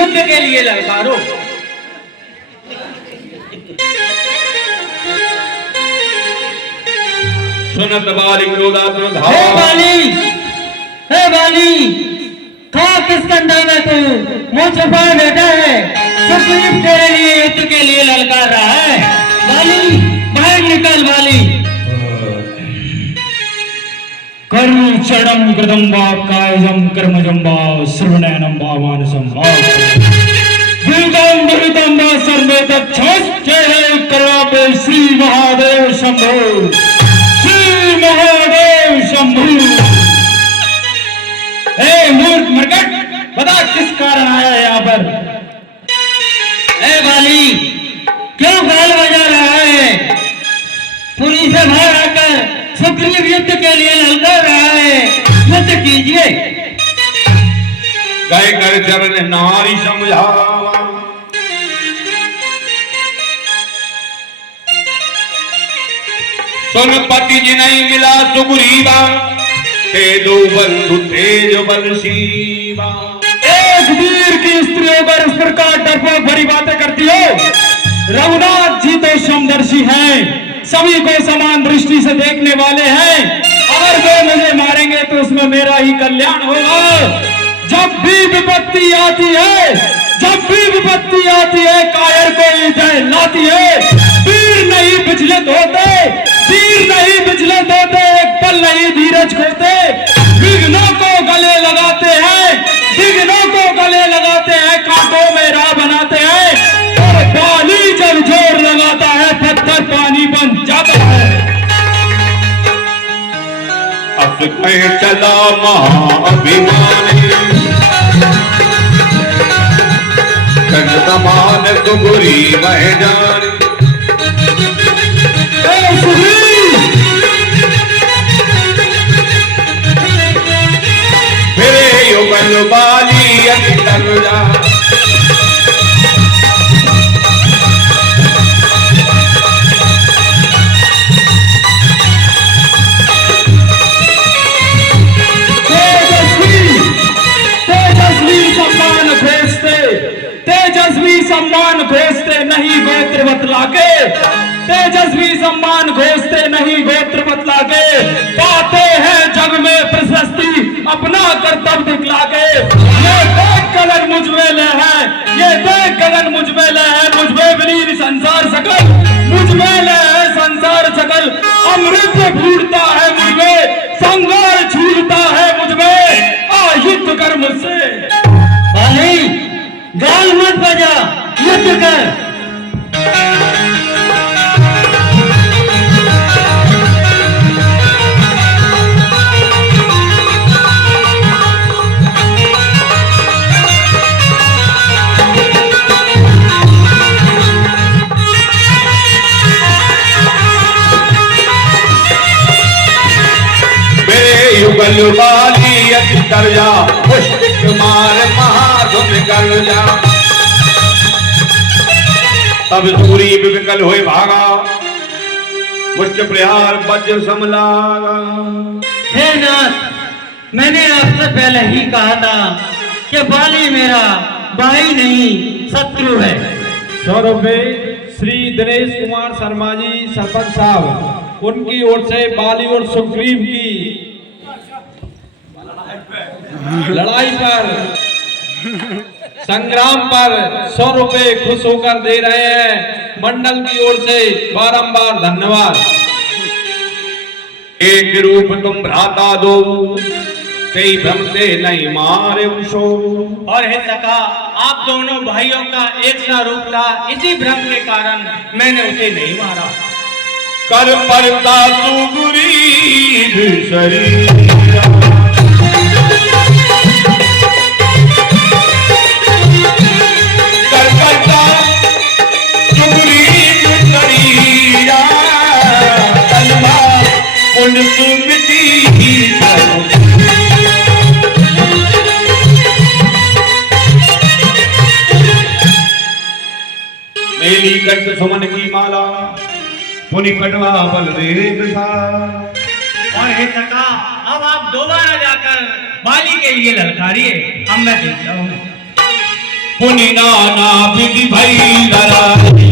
युद्ध के लिए ललकारो। सुनत बाली क्रोधातुर धाव। हे बाली, था किस कंधा में तू मुंह छुपाए बैठा है? सुग्रीव तेरे लिए युद्ध के लिए ललकार रहा है। बाली बाहर निकल बाली। कर्म चरणम कृदम्बा कायजम कर्मजम्बा श्रवणनम भावानसम वीरम बहुतम्बा सर्वे दक्षे करापे श्री महादेव शंभो, श्री महादेव शंभो। हे मूर्ख मरकट, बता किस कारण आया यहाँ पर? ए बाली, क्यों गाल बजा रहा है? पुरी से बाहर आकर सुग्रीव युद्ध के लिए ललकार रहा है। युद्ध कीजिए। गए कर चरण नारी समझावा, सुन पति जिनहि मिला सुग्रीवा, ते दो बंधु तेज बल शिवा। एक वीर की स्त्रियों पर इस प्रकार डरपोक भरी बातें करती हो? रघुनाथ जी तो समदर्शी हैं, सभी को समान दृष्टि से देखने वाले हैं। अगर वे मुझे मारेंगे तो उसमें मेरा ही कल्याण होगा। जब भी विपत्ति आती है, जब भी विपत्ति आती है, कायर को ही जय लाती है। वीर नहीं विचलित होते, वीर नहीं विचलित होते, एक पल नहीं धीरज खोते। विघ्नों को गले लगाते हैं, विघ्नों को गले लगाते हैं, कांटों में राह बनाते हैं। और बाली जब जोर लगाता है, पत्थर पानी बन जाता है। अस कहे चला महाअभिमानी, कन समान सुग्रीव है जानी। फिरे युगल बाली अति तनुजा, सम्मान घोषते नहीं गोत्र बतला के, तेजस्वी सम्मान घोषते नहीं गोत्र बतला के। पाते हैं जग में प्रशस्ति अपना कर्तव्य दिखला के। ये देख गगन मुझ में ले है, ये देख गगन मुझ में ले है, मुझ में विलीन संसार सकल, मुझ में ले है संसार सकल। अमृत फूटता है मुझ में, संगार छूटता है मुझ में। आ युद्ध कर मुझसे। बाली, गाल मत बजा, युद्ध कर। मेरे युगल बाली अति तरजा, पुष्पिक मार महाधुन कर जा। तब सुग्रीव विकल हुए भागा, मुझ प्रहार वज्र समलागा। हे नाथ, मैंने आपसे पहले ही कहा था कि बाली मेरा भाई नहीं शत्रु है। सौरभ श्री दिनेश कुमार शर्मा जी सरपंच साहब, उनकी ओर से बाली और सुग्रीव की लड़ाई पर, संग्राम पर 100 रुपए खुश होकर दे रहे हैं। मंडल की ओर से बारंबार धन्यवाद। एक रूप तुम भ्राता दो, कई भ्रम से नहीं मारे सो। और हे सखा, आप दोनों भाइयों का एक सा रूप था, इसी भ्रम के कारण मैंने उसे नहीं मारा। कर परता सुग्रीव शरीर, मेरी कंठ सुमन की माला, पुनि कटवा बल देव सा। और हे सखा, अब आप दोबारा जाकर बाली के लिए ललकारिए, हम मैं देखता हूँ। पुनि नाना विधि भई लड़ाई।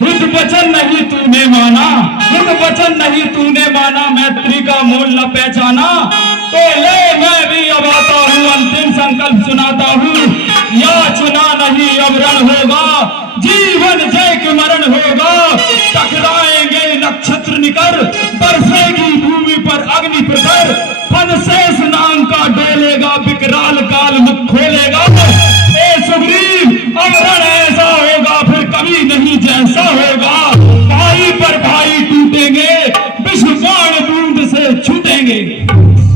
बुद्ध वचन नहीं तूने माना, बुद्ध वचन नहीं तूने माना, मैत्री का मूल न पहचाना, तो ले मैं भी अब आता हूँ, अंतिम संकल्प सुनाता हूँ। या चुना नहीं अब रण होगा, जीवन जय के मरण होगा। टकराएंगे नक्षत्र निकर, बरसेगी भूमि पर अग्नि प्रखर, फनशेष नाम का डोलेगा, विकराल काल मुख खोलेगा। ए सुग्रीव अब रण ऐसा होगा, फिर कभी नहीं जैसा होगा। भाई पर भाई टूटेंगे, विश्व बाण बूंद से छूटेंगे।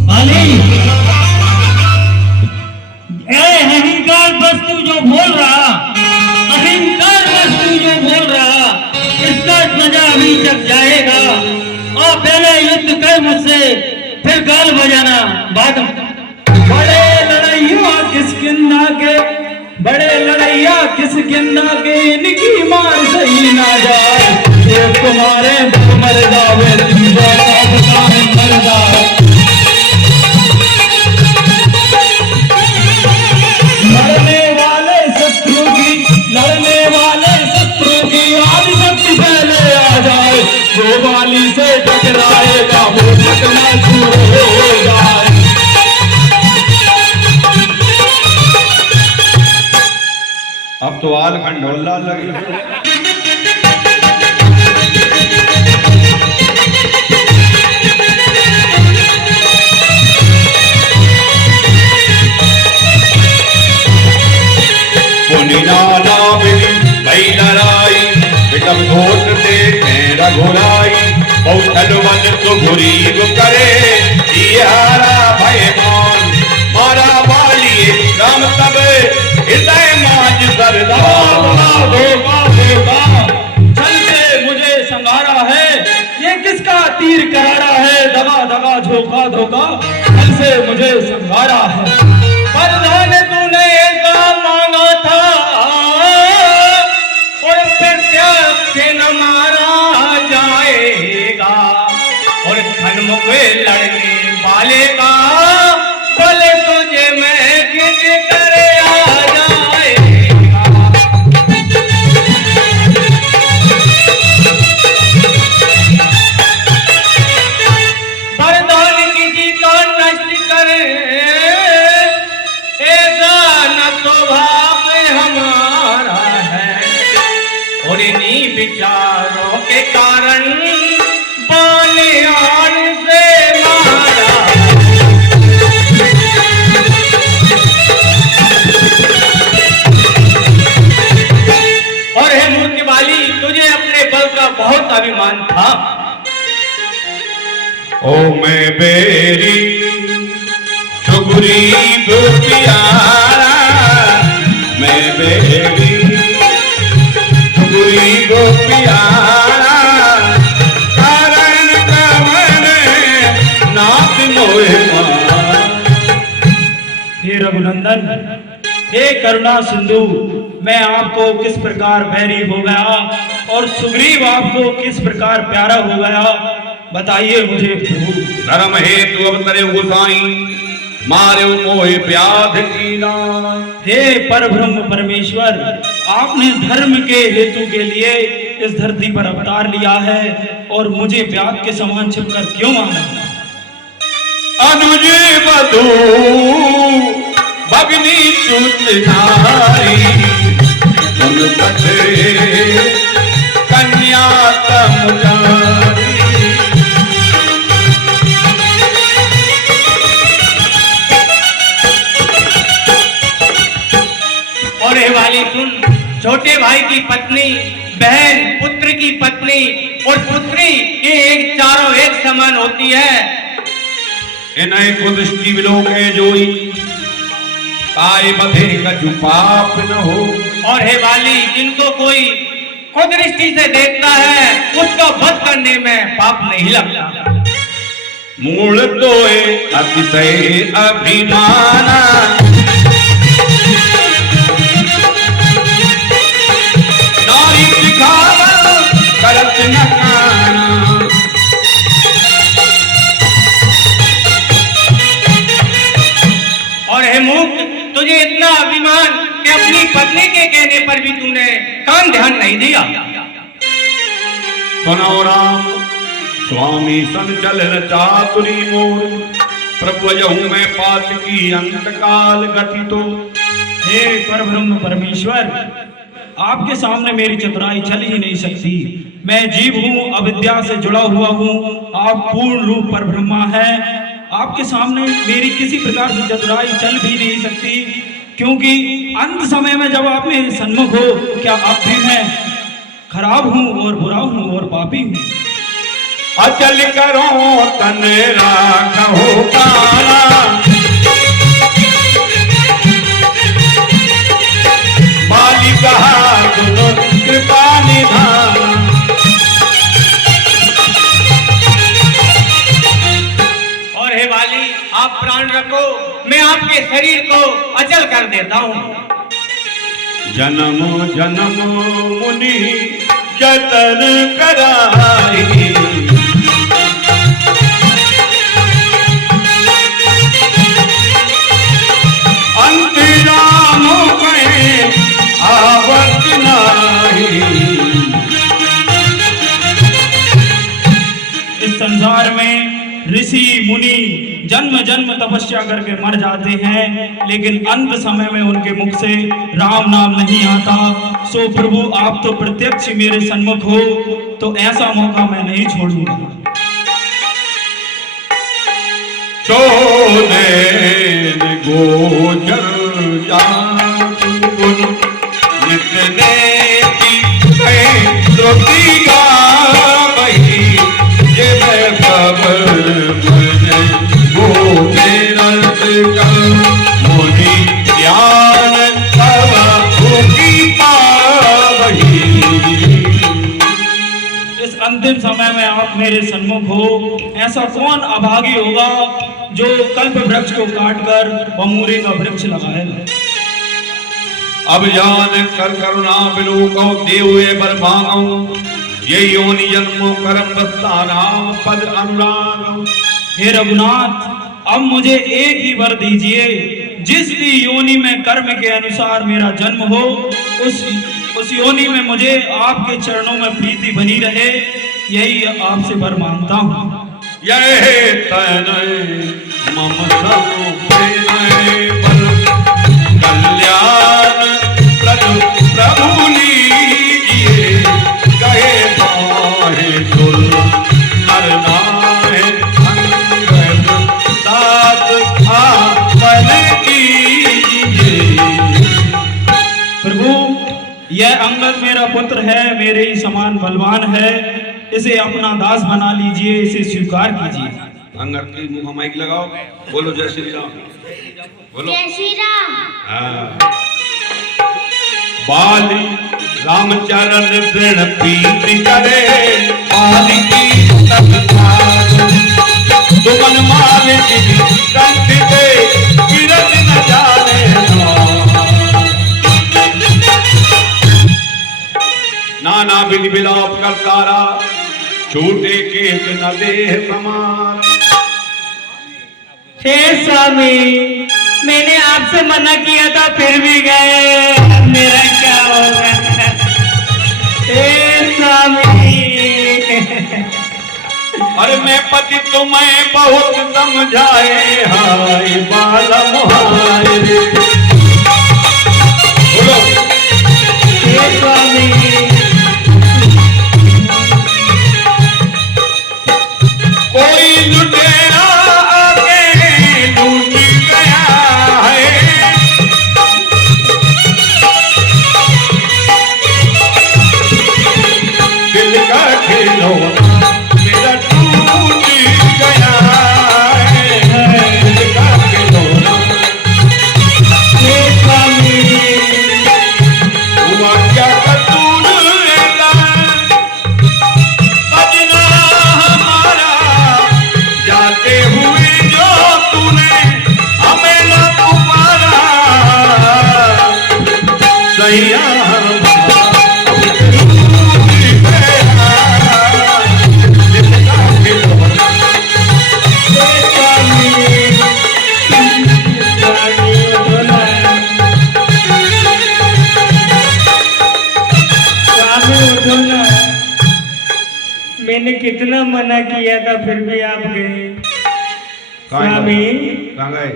बाली, अहंकार वस्तु जो बोल रहा, अहंकार वस्तु जो बोल रहा, इसका ध्वजा अभी तक जाएगा। और पहले युद्ध कर मुझसे, फिर गाल बजाना बाद में। बड़े लड़ैया किस किन्ना के, बड़े लड़ैया किस किन्ना के, इनकी मार सही ना जाए। ये तुम्हारे मर जावे, तीजा मर जाए। लड़ने वाले शत्रु की आदिशक्ति पहले आ जाए। जो बाली से टकराएगा वो टकरा शुरू हो जाए। अब तो आल खंडोला लगी। पुनि नाना विधि भई लड़ाई, विषम घोट ते रघुराई। बहुतल वन सुग्रीव करे, हारा भय मान। मारा बाली राम तब हृदय माज सरदार। छल से मुझे संगारा है, ये किसका तीर करारा है। दगा दगा झोंका धोखा, छल से मुझे संगारा है। प्रधान तूने का मांगा था, और प्रत्याग से न मारा जाएगा। और खनमुख लड़ने वाले का बल तुझे मैं खिंच कर आ जाएगा। प्रधान किसी का नष्ट करे, ऐसा न स्वभाव हमारा है। और इन्हीं विचारों के कारण बालियान से मारा। और हे मूर्ख बाली, तुझे अपने बल का बहुत अभिमान था। ओ मैं बेरी सुग्रीव प्यारा, मैं बेरी सुग्रीव प्यारा। कारण कवन नाथ मोहे मार। हे रघुनंदन, हे करुणा सिंधु, मैं आपको किस प्रकार बैरी हो गया और सुग्रीव आपको किस प्रकार प्यारा हो गया, बताइए मुझे प्रभु। धर्म हेतु अवतरे गोसाई, मारे मोहे व्याध की नाय। हे परब्रह्म परमेश्वर, आपने धर्म के हेतु के लिए इस धरती पर अवतार लिया है और मुझे व्याध के समान छिपकर क्यों माना। अनुज बधू भगनी सुत नारी, तुम पथे कन्या तमुलारी। और हे वाली सुन, छोटे भाई की पत्नी, बहन, पुत्र की पत्नी और पुत्री, ये एक चारों एक समान होती है। इन्हें कुदृष्टि विलोक है जोई, काय बधे कछु पाप न हो। और हे वाली, जिनको कोई कुदृष्टि से देखता है, उसका वध करने में पाप नहीं लगता। मूल तो अतिशय अभिमाना, नारी दिखावन करत न काना। पत्नी के कहने पर भी तूने कान ध्यान नहीं दिया। सुनो राम, स्वामी सन चल चातुरी मोर, प्रभु जहूं मैं पात की अंत काल गति तो। हे परब्रह्म परमेश्वर, आपके सामने मेरी चतुराई चल ही नहीं सकती। मैं जीव हूँ, अविद्या से जुड़ा हुआ हूँ, आप पूर्ण रूप पर ब्रह्मा है। आपके सामने मेरी किसी प्रकार से चतुराई चल भी नहीं सकती, क्योंकि अंत समय में जब आप मेरे सन्मुख हो, क्या आप भी मैं खराब हूँ और बुरा हूँ और पापी हूँ। अचल करो तन राखो काला, बाली कहा सुनो कृपा निधान। और हे बाली, आप प्राण रखो, मैं आपके शरीर को अचल कर देता हूँ। जन्म जन्म मुनि जतन कराई, अंत राम में आवत नाही। इस संसार में ऋषि मुनि जन्म जन्म तपस्या करके मर जाते हैं, लेकिन अंत समय में उनके मुख से राम नाम नहीं आता। सो प्रभु, आप तो प्रत्यक्ष मेरे सन्मुख हो, तो ऐसा मौका मैं नहीं छोड़ूंगा। सोने गोचर गुण नितने की त्रुटि का बही, ये मैं खबर मुझे वो मेरा मुनि ज्ञान की पावही। इस अंतिम समय में आप मेरे सन्मुख हो, ऐसा कौन अभागी होगा जो कल्प वृक्ष को काटकर बमूरे का वृक्ष लगाएगा। अब जान कर करुणा बिलोको देवे बर भागो, ये योनि जन्मो कर्म दस्ता राम पद अनुराग। हे रघुनाथ, अब मुझे एक ही वर दीजिए, जिस भी योनि में कर्म के अनुसार मेरा जन्म हो, उस योनि में मुझे आपके चरणों में प्रीति बनी रहे, यही आपसे वर मांगता हूँ। ये तनय मम प्रेमय बल कल्याण प्रभु लीजिए, कहे बाहे दुर नर नाहे अंगद दात आपन कीजिए। प्रभु, यह अंगद मेरा पुत्र है, मेरे ही समान बलवान है, इसे अपना दास बना लीजिए, इसे स्वीकार कीजिए। अंगद की मुंह माइक लगाओ, बोलो जय श्री राम, बोलो जय श्री राम। हाँ। बाली रामचरण दृढ़ प्रीति करे, बाली की तत्काल सुमन माले की कंठ पे किरत न जाने नाना बिल बिलाप करता रहा, छोटे केस न देह प्रमाण। हे स्वामी, मैंने आपसे मना किया था फिर भी गए, मेरा क्या होगा। हे स्वामी, अरे मैं पति तुम्हें बहुत समझाए, हाय बाला मुहारे। बोलो हे स्वामी, कोई लुटेरा आके लूट गया है, दिल का खिलौना मेरा टूट गया है, दिल का खिलौना। हे स्वामी, हुआ क्या कसूर लेता सजना हमारा, जाते हुए जो तूने हमें न पुकारा, सैया मैंने कितना मना किया था फिर भी आप गए स्वामी। कहाँ गए?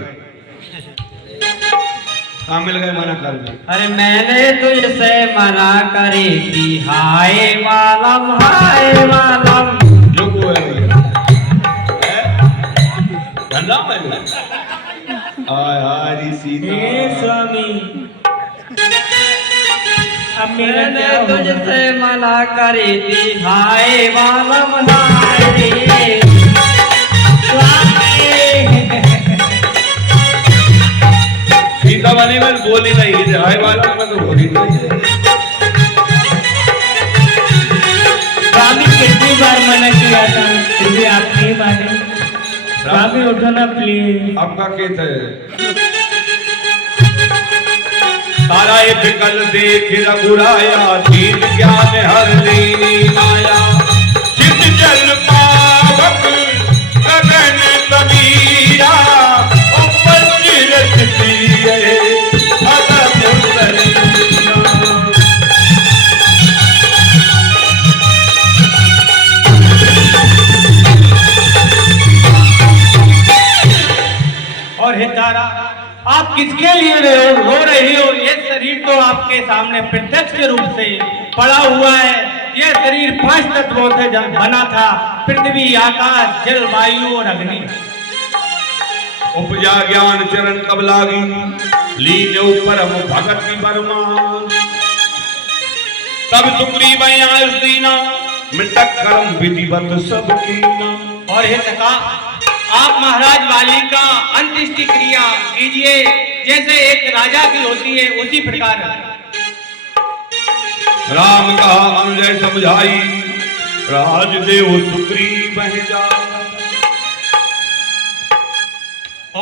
कहाँ मिल गए मना कर दे? अरे मैंने तुझसे मना करी थी, हाय मालम हाय मालम। जो को है धंधा में हाय हाय जी सीता। हे स्वामी, अब मैंने तुझसे मना करी थी, हाय मालम हाय रे स्वामी। सीता वाली में बोली नहीं है, हाय वाला में तो बोली नहीं है। स्वामी कितनी बार मना किया था फिर भी आप नहीं माने। स्वामी उठो ना प्लीज। आपका केत है तारा ये विकल देख रघुराया, दीन ज्ञान हर लीनी माया। चित जल पावक गगन कबीरा, ऊपर चिरत दिए अदम सरीरा। और हे तारा, आप किसके लिए रो रही हो? ये शरीर तो आपके सामने प्रत्यक्ष रूप से पड़ा हुआ है। ये शरीर 5 तत्वों से बना था, पृथ्वी आकाश जल वायु और अग्नि। उपजा ज्ञान चरण कब लागी, लीन परम भगति बरमान। तब सुग्रीव आयस दीना, मृतक कर्म विधिवत सब कीना। और हे सखा, आप महाराज वाली का अंत्येष्टि क्रिया कीजिए, जैसे एक राजा की होती है उसी प्रकार। राम कहा अनुजय समझाई, राजदेव सुग्रीव बह जा।